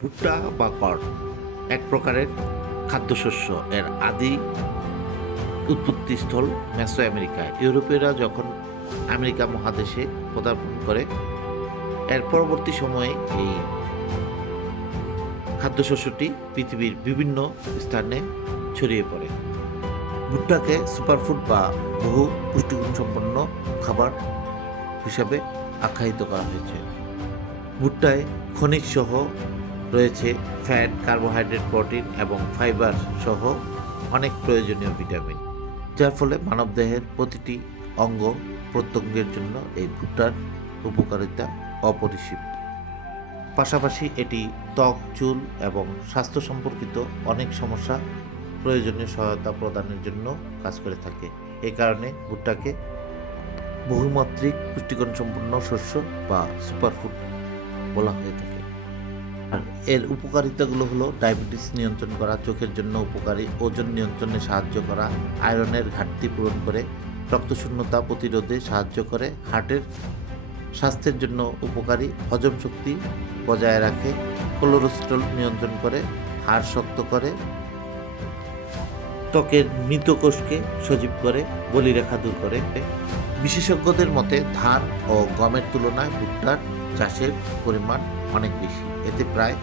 ভুট্টা বা কর্ন এক প্রকারের খাদ্যশস্য এর আদি উৎপত্তিস্থল মেসো আমেরিকায় ইউরোপীয়রা যখন আমেরিকা মহাদেশে পদার্পণ করে, এর পরবর্তী সময়ে এই খাদ্যশস্যটি পৃথিবীর বিভিন্ন স্থানে ছড়িয়ে পড়ে। ভুট্টাকে সুপারফুড বা বহু পুষ্টিগুণ সম্পন্ন খাবার হিসাবে আখ্যায়িত করা হয়েছে। ভুট্টায় খনিজ সহ রয়েছে ফ্যাট কার্বোহাইড্রেট প্রোটিন এবং ফাইবার সহ অনেক প্রয়োজনীয় ভিটামিন যার ফলে মানবদেহের প্রতিটি অঙ্গ প্রত্যঙ্গের জন্য এই ভুট্টার উপকারিতা অপরিসীম। পাশাপাশি এটি ত্বক, চুল এবং স্বাস্থ্য সম্পর্কিত অনেক সমস্যা প্রয়োজনীয় সহায়তা প্রদানের জন্য কাজ করে থাকে। এই কারণে ভুট্টাকে বহুমাত্রিক পুষ্টিগুণ সম্পন্ন শস্য বা সুপারফুড বলা হয়ে থাকে। আর এর উপকারিতাগুলো হলো ডায়াবেটিস নিয়ন্ত্রণ করা, চোখের জন্য উপকারী, ওজন নিয়ন্ত্রণে সাহায্য করা, আয়রনের ঘাটতি পূরণ করে, রক্তশূন্যতা প্রতিরোধে সাহায্য করে, হার্টের স্বাস্থ্যের জন্য উপকারী, হজম শক্তি বজায় রাখে, কোলেস্ট্রল নিয়ন্ত্রণ করে, হাড় শক্ত করে, ত্বকের মৃত কোষকে সজীব করে, বলিরেখা দূর করে। বিশেষজ্ঞদের মতে ধান ও গমের তুলনায় ভুট্টার চাষের পরিমাণ অনেক বেশি। এতে প্রায়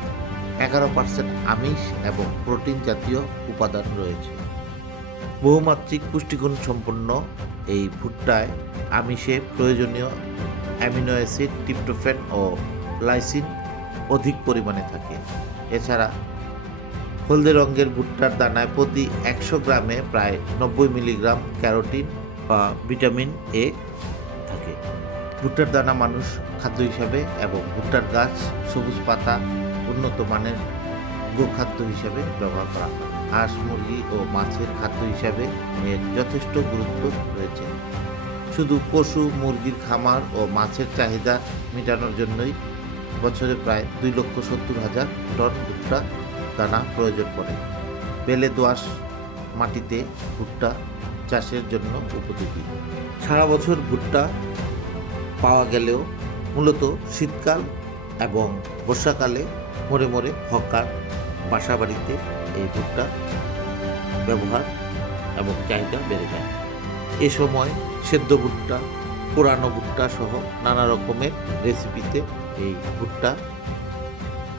এগারো পার্সেন্ট আমিষ এবং প্রোটিন জাতীয় উপাদান রয়েছে। বহুমাত্রিক পুষ্টিগুণ সম্পন্ন এই ভুট্টায় আমিষে প্রয়োজনীয় অ্যামিনো অ্যাসিড টিপ্টোফেন ও লাইসিন অধিক পরিমাণে থাকে। এছাড়া হলদে রঙের ভুট্টার দানায় প্রতি একশো গ্রামে প্রায় নব্বই মিলিগ্রাম ক্যারোটিন বা ভিটামিন এ থাকে। ভুট্টার দানা মানুষ, খাদ্য হিসাবে এবং ভুট্টার গাছ, সবুজ পাতা, উন্নত মানের গোখাদ্য হিসাবে ব্যবহার করা হয়। হাঁস, মুরগি ও মাছের খাদ্য হিসাবে এর যথেষ্ট গুরুত্ব রয়েছে। শুধু পশু, মুরগির খামার ও মাছের চাহিদা মেটানোর জন্যই বছরে প্রায় দুই লক্ষ সত্তর হাজার টন ভুট্টা দানা প্রয়োজন পড়ে। বেলে দোআঁশ মাটিতে ভুট্টা চাষের জন্য উপযোগী। সারা বছর ভুট্টা পাওয়া গেলেও মূলত শীতকাল এবং বর্ষাকালে মোড়ে মোড়ে হকার বাসাবাড়িতে এই ভুট্টা ব্যবহার এবং চাহিদা বেড়ে যায়। এ সময় সেদ্ধ ভুট্টা পুরানো ভুট্টা সহ নানা রকমের রেসিপিতে এই ভুট্টা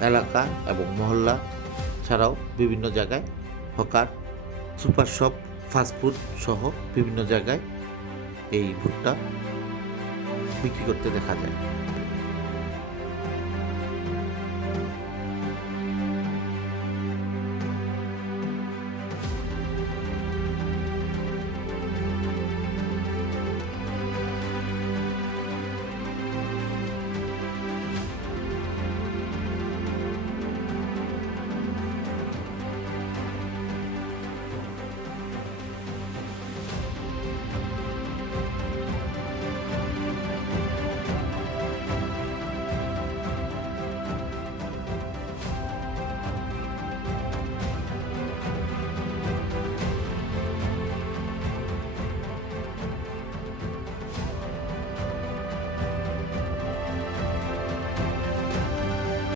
এলাকা এবং মহল্লা ছাড়াও বিভিন্ন জায়গায় হকার, সুপার শপ ফাস্টফুড সহ বিভিন্ন জায়গায় এই ভুট্টা বিক্রি করতে দেখা যায়।